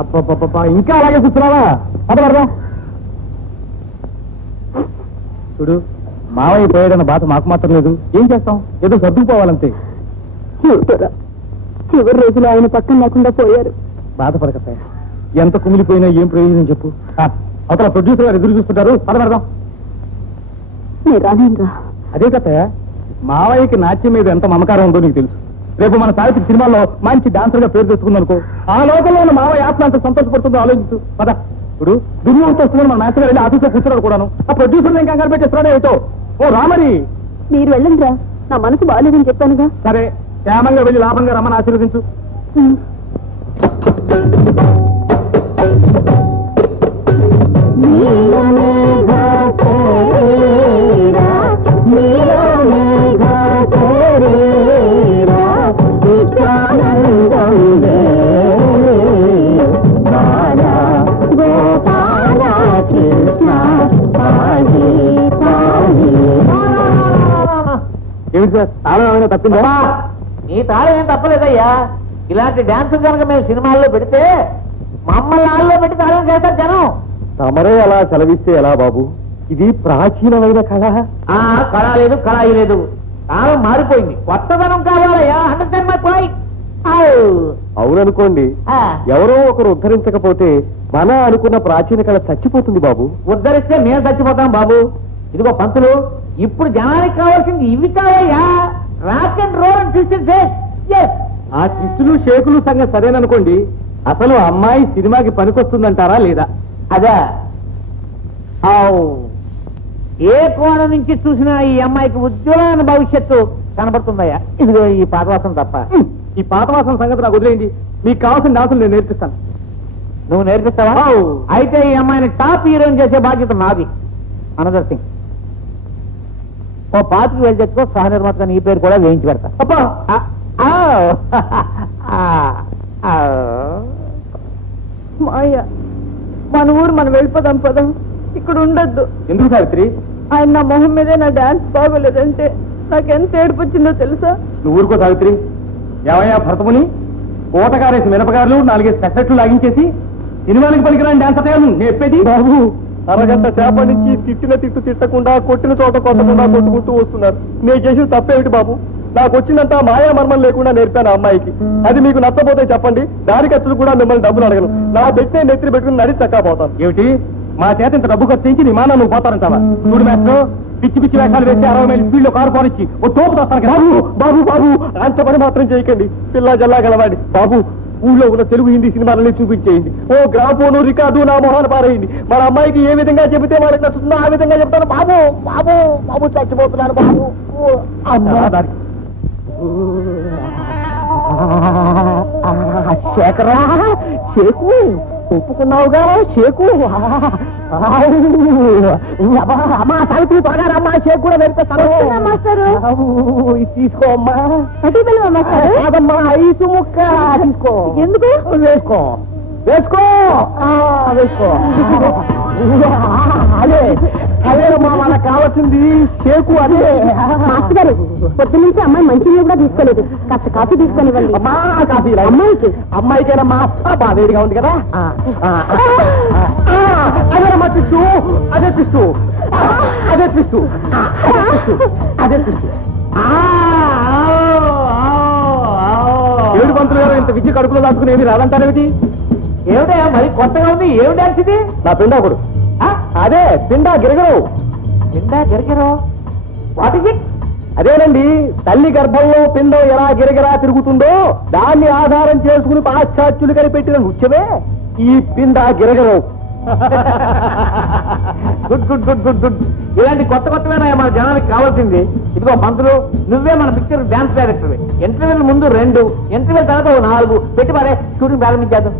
అబ్బా ఇంకా అలాగే కూర్చున్నావా? పదవరా చూడు, మావయ్య పోయాడన్న బాధ మాకు మాత్రం లేదు. ఏం చేస్తాం, ఏదో సర్దుకుపోవాలంతే. చివరి రోజులు ఆయన పక్కన లేకుండా పోయారు. బాధపడకత్తా, ఎంత కుమిలిపోయినా ఏం ప్రయోజనం చెప్పు. అవతల ప్రొడ్యూసర్ గారు ఎదురు చూస్తుంటారు. పదవరదాం. అదే కత్తయ్య, మావయ్యకి నాట్యం మీద ఎంత మమకారం ఉందో నీకు తెలుసు. రేపు మన సాహిత్య సినిమాల్లో మంచి డాన్సర్ గా పేరు తెచ్చుకుందనుకో, ఆ లోకంలో ఉన్న మావయ్య ఆత్మ అంత సంతోషపడుతుందో ఆలోచించు. పద. ఇప్పుడు దుర్యోగంతో వస్తుందని మన మాస్టర్ వెళ్ళి ఆఫీస్లో కూర్చున్నాడు కూడాను. ఆ ప్రొడ్యూసర్ నేను కంగారు పెట్టేస్తున్నాడే ఏటో. ఓ రామరి, మీరు వెళ్ళండి రా, నా మనసు బాగాలేదని చెప్పానుగా. సరే, క్షేమంగా వెళ్ళి లాభంగా రమ్మని ఆశీర్వదించు. ఏమిటి సార్, తాళం ఏమైనా తప్పిందా? నీ తాళం ఏం తప్పలేదయ్యా. ఇలాంటి డాన్స్ కనుక మేము సినిమాల్లో పెడితే మమ్మల్ని ఆల్లో పెట్టి తాళం చేస్తారు జనం. తమరే అలా సెలవిస్తే ఎలా బాబు? ఇది ప్రాచీనమైన కళ. కళ లేదు, కళాయి లేదు. కాలం మారిపోయింది, కొత్తదనం కావాలయ్యా. 100 అవుననుకోండి, ఎవరో ఒకరు ఉద్ధరించకపోతే మన అనుకున్న ప్రాచీన కళ చచ్చిపోతుంది బాబు. ఉద్ధరిస్తే మేము చచ్చిపోతాం బాబు. ఇదిగో పంతులు, ఇప్పుడు జనానికి కావాల్సింది ఇవి కావయ్యా, rock and roll and twist. ఆ ట్విస్టులు షేకులు సంగతి సరేననుకోండి, అసలు అమ్మాయి సినిమాకి పనికొస్తుందంటారా లేదా? అదా, ఏ కోణం నుంచి చూసినా ఈ అమ్మాయికి ఉజ్వలమైన భవిష్యత్తు కనబడుతుందయ్యా. ఇదిగో ఈ పాతవాసం తప్ప. ఈ పాతవాసం సంగతి నాకు వదిలేయండి. మీకు కావాల్సిన డాన్సులు నేను నేర్పిస్తాను. నువ్వు నేర్పిస్తావా? అయితే ఈ అమ్మాయిని టాప్ హీరోయిన్ చేసే బాధ్యత నాది. అనదర్ థింగ్, ఓ పాతికి వెళ్ళి తెచ్చుకో, సహ నిర్మాతగా నీ పేరు కూడా వేయించి పెడతా. మాయ, మన ఊరు మనం వెళ్ళిపోదాం. పదం, ఇక్కడ ఉండద్దు. ఎందుకు సావిత్రి? ఆయన నా మొహం మీదే నా డాన్స్ బాగోలేదంటే నాకెంత ఏడుపు వచ్చిందో తెలుసా? నువ్వు ఊరుకో సావిత్రి. ఏమయ్యా భరతముని, కోటగారేసి మినపగారులు 4 సెట్లు లాగించేసి సినిమాలకు పనికిరాని డాన్స్ అయ్యాను నేర్పేది బాబు. అరగంట సేపటి నుంచి తిట్టిన తిట్టు తిట్టకుండా, కొట్టిన చోట కొట్టకుండా కొట్టుకుంటూ వస్తున్నారు. నేను చేసిన తప్పేమిటి బాబు? నాకు వచ్చినంత మాయా మర్మం లేకుండా నేర్పాను అమ్మాయికి. అది మీకు నచ్చపోతే చెప్పండి, దారి ఖర్చులు కూడా మిమ్మల్ని డబ్బులు అడగను. నా పెట్టే నెత్తిని పెట్టుకుని నడి చక్కపోతాను. ఏమిటి, మా చేత ఇంత డబ్బు ఖర్చించి నీ మాన నువ్వు పోతానంటావా? చూడు మాస్టర్, పిచ్చి పిచ్చి వేషాలు వేసి 60 మైల్ స్పీడ్ లో కారు పోనిచ్చి ఓ తోపు వస్తాను. బాబు బాబు బాబు, అంత పని మాత్రం చేయకండి. పిల్ల జల్లా గలవాడి బాబు. ఊళ్ళో ఉన్న తెలుగు హిందీ సినిమాలని చూపించేయండి. ఓ గ్రాఫోను రికార్డు నా మొహాన పారేయండి. మన అమ్మాయికి ఏ విధంగా చెబితే వాళ్ళకి నచ్చుతుందో ఆ విధంగా చెప్తాను. బాబు బాబు బాబు, చచ్చిపోతున్నాను బాబు. శేఖరా, షేకు ఒప్పుకున్నావుగా షేకు. అమ్మా సావిత్రి, త్వరగా రమ్మా, షేక్ కూడా నేర్పిస్తాను. తీసుకో అమ్మా. కాదమ్మా, ఐసు ముక్క తీసుకో. ఎందుకు? వేసుకో వేసుకో వేసుకో. అదే అదేనమ్మా మనకు కావాల్సింది, షేకు. అదే మాస్టర్ గారు, పొద్దు నుంచి అమ్మాయి మంచిగా కూడా తీసుకోలేదు. కాస్త కాఫీ తీసుకొనివ్వండి. అమ్మా కాఫీ అమ్మాయికి? అమ్మాయికేనమ్మా, బాగా వేడిగా ఉంది కదా. అదేనమ్మా పిస్సు, అదే పిస్సు, అదే పిస్సు, అదే పిస్సు. ఏడు పంతులు గారు, ఇంత విద్య కడుపులో దాచుకుని ఏమి రాదంటారేమిటి? ఏమిటా మరి కొత్తగా ఉంది? ఏమి డాన్స్ ఇది? నా పిండాకుడు. అదే పిండా గిరగరు. పిండా గిరగరు? What is it? అదేనండి, తల్లి గర్భంలో పిండం ఎలా గిరగిరా తిరుగుతుందో దాన్ని ఆధారం చేసుకుని పాశ్చాత్యులు కనిపెట్టిన నృత్యమే ఈ పిండా గిరగరు. Good good good good good. ఇలాంటి కొత్త కొత్తమైన మన జనానికి కావాల్సింది. ఇదిగో పంతులు, నువ్వే మన పిక్చర్ డాన్స్ డైరెక్టర్. ఇంటర్వ్యూల ముందు 2, ఇంటర్వ్యూల తర్వాత 4 పెట్టి మరే షూటింగ్ ప్రారంభించేద్దాం.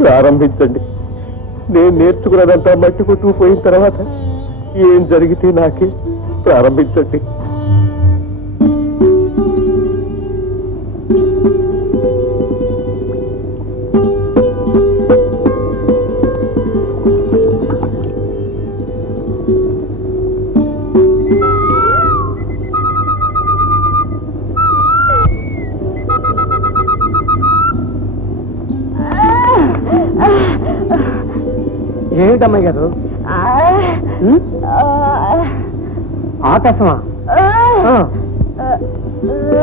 ప్రారంభించండి. నేను నేర్చుకున్నదంతా మట్టి కొట్టుకుపోయిన తర్వాత ఏం జరిగితే నాకే. ప్రారంభించండి. ఏమిటమ్మాయి గారు ఆకాశమా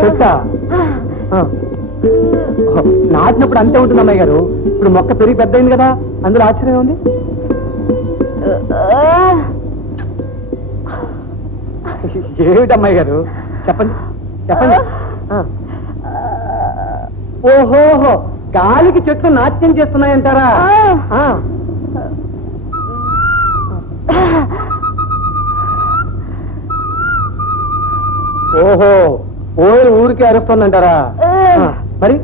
చెట్ట నాటినప్పుడు అంతే ఉంటుంది అమ్మాయి గారు. ఇప్పుడు మొక్క పెరిగి పెద్ద అయింది కదా, అందులో ఆశ్చర్యం ఉంది. ఏమిటమ్మాయి గారు చెప్పండి చెప్పండి. ఓహోహో, గాలికి చెట్లు నాట్యం చేస్తున్నాయంటారా? ఓహో, ఓయ్ ఊరికి అరుస్తుందంటారా? మరి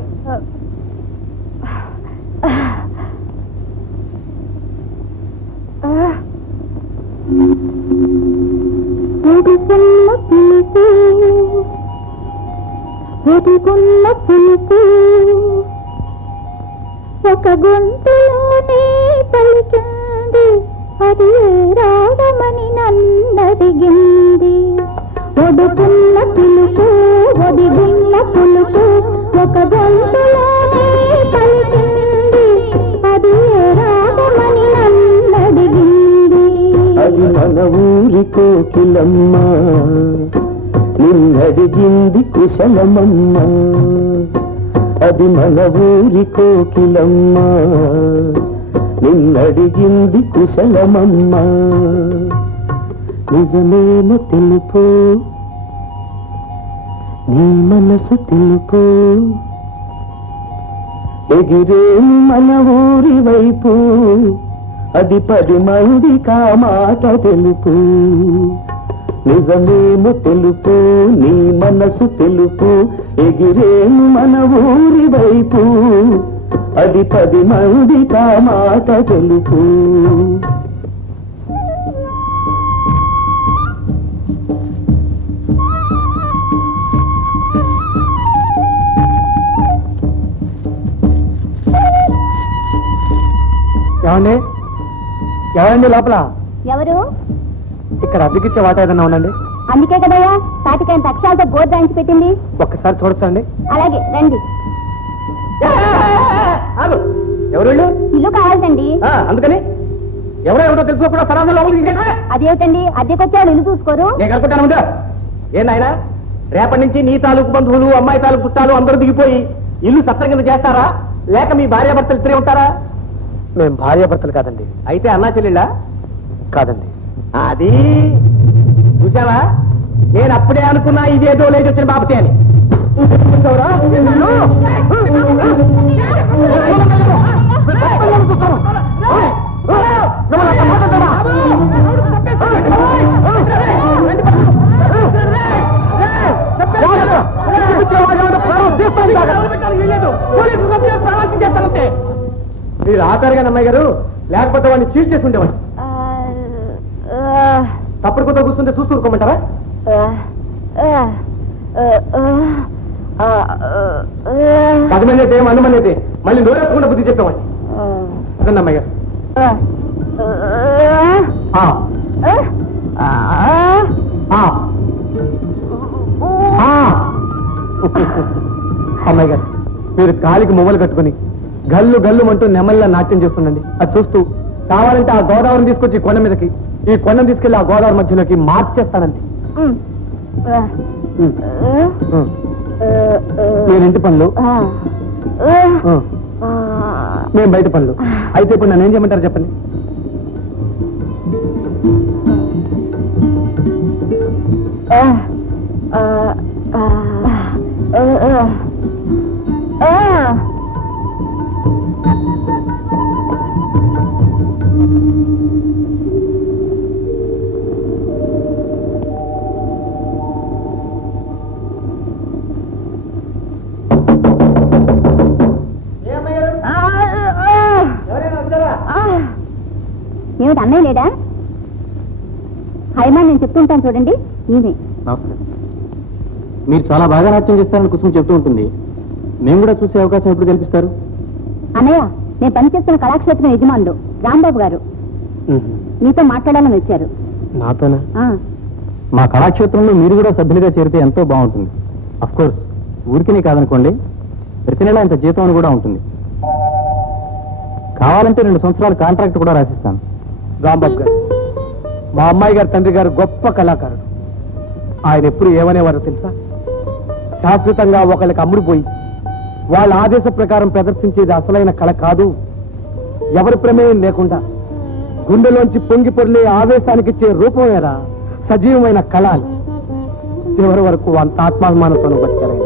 ఒక గొంతులోనే పలికింది, అది రాగమని నన్నడిగింది. ఒడుకున్న పిలుపు, ఒడిగున్న పులుపు, ఒక గొంతులోనే పలికింది, అది రాగమని నన్నడిగింది. అది మన ఊరి కోకిలమ్మ, నిన్నడిగింది కుశలమమ్మ. అది మన ఊరి కోకిలమ్మ, నిన్నడిగింది కుశలమమ్మ. నిజమేమో తెలుపు, నీ మనసు తెలుపు, ఎగిరేను మన ఊరి వైపు, అది 10 మందికా మాట తెలుపు. నిజమేమో తెలుపు, నీ మనసు తెలుపు, ఎగిరేను మన ఊరి వైపు, అది 10 మందికా మాట తెలుపు. ఏమండి ఎవరండి లోపల? ఎవరు? ఇక్కడ అద్దెకిచ్చే వాటా ఏదన్నా ఉందండి? అందుకే కదయ్యా తాటికాయన అక్షరాలతో బోర్డు రాయించి పెట్టింది. ఒక్కసారి చూడొచ్చండి? అలాగే రండి. ఎవరు వీళ్ళు? ఇల్లు కావాలండి. అందుకని ఎవరో తెలుసుకోకుండా సరాసరి లోపలికి అదేమిటండి, అద్దెకొచ్చేవాళ్ళు ఇల్లు చూసుకోరు? నేను కనుక్కుంటాను. ఏ నాయనా, రేపటి నుంచి నీ తాలూకు బంధువులు, అమ్మాయి తాలూకు చుట్టాలు అందరూ దిగిపోయి ఇల్లు సత్రం కింద చేస్తారా, లేక మీ భార్యాభర్తలు ఇద్దరే ఉంటారా? మేము భార్యాభర్తలు కాదండి. అయితే అన్నా చెల్లెళ్ళా? కాదండి. అది చూసావా, నేను అప్పుడే అనుకున్నా ఇదేదో లేచి వచ్చిన బాబతే అని. మీరు ఆఖరిగా అమ్మాయి గారు, లేకపోతే వాడిని చీట్ చేసి ఉండేవాడు. తప్పుడు కొత్త కూర్చుంటే చూసుకోమంటారా? 10 మంది అయితే 100 మంది అయితే మళ్ళీ నోరెత్తకుండా బుద్ధి చెప్పేవాడి. అదండి అమ్మాయి గారు. అమ్మాయి గారు, మీరు కాలికి మువ్వలు కట్టుకుని గల్లు గల్లు అంటూ నెమల్లా నాట్యం చేస్తుండండి. అది చూస్తూ కావాలంటే ఆ గోదావరిని తీసుకొచ్చి కొండ మీదకి, ఈ కొండను తీసుకెళ్లి ఆ గోదావరి మధ్యలోకి మార్చేస్తానండి. నేను ఇంటి పనులు, మేము బయట పనులు. అయితే ఇప్పుడు నన్ను ఏం చేయమంటారు చెప్పండి? ఏమిటి అన్నయ్య లేడా? హైమా నేను చెప్తుంటాను చూడండి, ఈయనే. నమస్కారం. మీరు చాలా బాగా నాట్యం చేస్తారని కుసుమ చెప్తూ ఉంటుంది. మేము కూడా చూసే అవకాశం ఎప్పుడు కల్పిస్తారు? అన్నయ్య, నేను పనిచేస్తున్న కళాక్షేత్రం యజమానులు రాంబాబు గారు నీతో మాట్లాడాలని వచ్చారు. నాతోనా? మా కళాక్షేత్రంలో మీరు కూడా సభ్యులుగా చేరితే ఎంతో బాగుంటుంది. అఫ్ కోర్స్ ఊరికినే కాదనుకోండి, ప్రతి నెల ఇంత జీతం అని కూడా ఉంటుంది. కావాలంటే 2 సంవత్సరాల కాంట్రాక్ట్ కూడా రాసిస్తాను. రాంబాబు గారు, మా అమ్మాయి గారి తండ్రి గారు గొప్ప కళాకారుడు. ఆయన ఎప్పుడు ఏమనేవారో తెలుసా? శాశ్వతంగా ఒకళ్ళకి అమ్ముడుపోయి వాళ్ళ ఆదేశ ప్రకారం ప్రదర్శించేది అసలైన కళ కాదు, ఎవరి ప్రమేయం లేకుండా గుండెలోంచి పొంగి పొర్లే ఆవేశానికిచ్చే రూపమేరా సజీవమైన కళ అని. చివరి వరకు అంత ఆత్మాభిమానంతో బతికారైన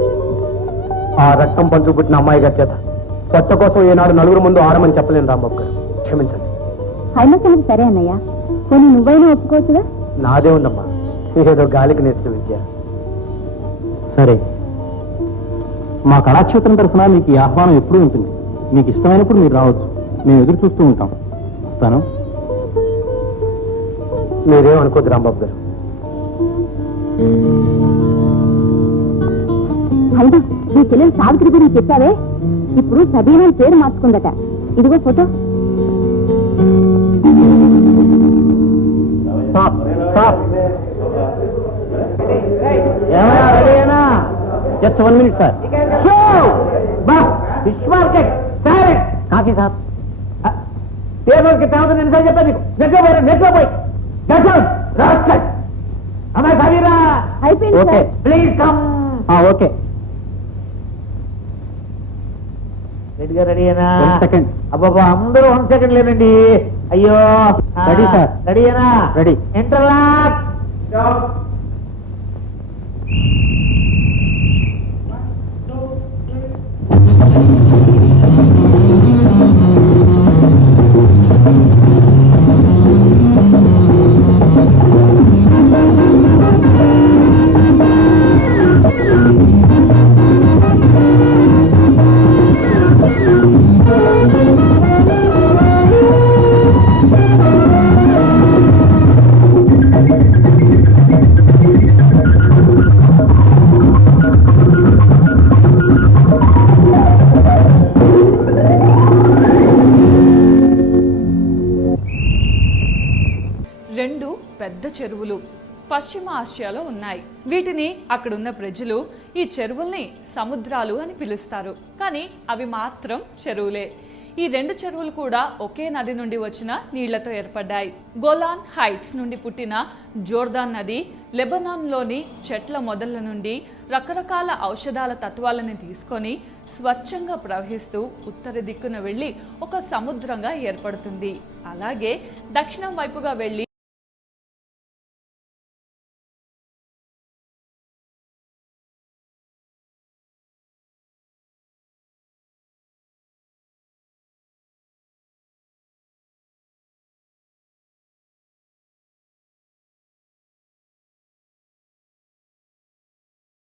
ఆ రక్తం పంచు పుట్టిన అమ్మాయి గారి చేత కొత్త కోసం ఈనాడు నలుగురు ముందు ఆడమని చెప్పలేను రాంబాబు గారు, క్షమించండి. హైమసనకు సరే అన్నయ్య, కొన్ని నువ్వైనా ఒప్పుకోవచ్చుగా. నాదే ఉందమ్మా, ఏదో గాలికి నేర్చిన విద్య. సరే, మా కళాక్షేత్రం తరఫున మీకు ఈ ఆహ్వానం ఎప్పుడూ ఉంటుంది. మీకు ఇష్టమైనప్పుడు మీరు రావచ్చు, మేము ఎదురు చూస్తూ ఉంటాం. వస్తాను. మీరేం అనుకోద్దు రాంబాబు గారు. హైమ, నీ చెల్లెలు సావిత్రి గురించి చెప్పావే, ఇప్పుడు సబీనా పేరు మార్చుకుందట. ఇదిగో photo. Just 1 minute sir. Fish market coffee sir. టేబుల్కి తర్వాత నేను సార్ చెప్పాను నీకు. నెట్లో పోయి అమ్మాయి సవీరా, అయిపోయింది okay. Sir. Please come. Okay. రెడీగా రెడీనా? 1 second. అబ్బాబా, అందరూ 1 second లేనండి. అయ్యో, Ready, sir. రెడీనా? Ready. ఇంటర్లాక్. రెండు పెద్ద చెరువులు పశ్చిమ ఆసియాలో ఉన్నాయి. వీటిని అక్కడున్న ప్రజలు ఈ చెరువుల్ని సముద్రాలు అని పిలుస్తారు. కానీ అవి మాత్రం చెరువులే. ఈ 2 చెరువులు కూడా ఒకే నది నుండి వచ్చిన నీళ్లతో ఏర్పడ్డాయి. గోలాన్ హైట్స్ నుండి పుట్టిన జోర్దాన్ నది లెబనాన్లోని చెట్ల మొదళ్ల నుండి రకరకాల ఔషధాల తత్వాలను తీసుకొని స్వచ్ఛంగా ప్రవహిస్తూ ఉత్తర దిక్కున వెళ్లి ఒక సముద్రంగా ఏర్పడుతుంది. అలాగే దక్షిణం వైపుగా వెళ్లి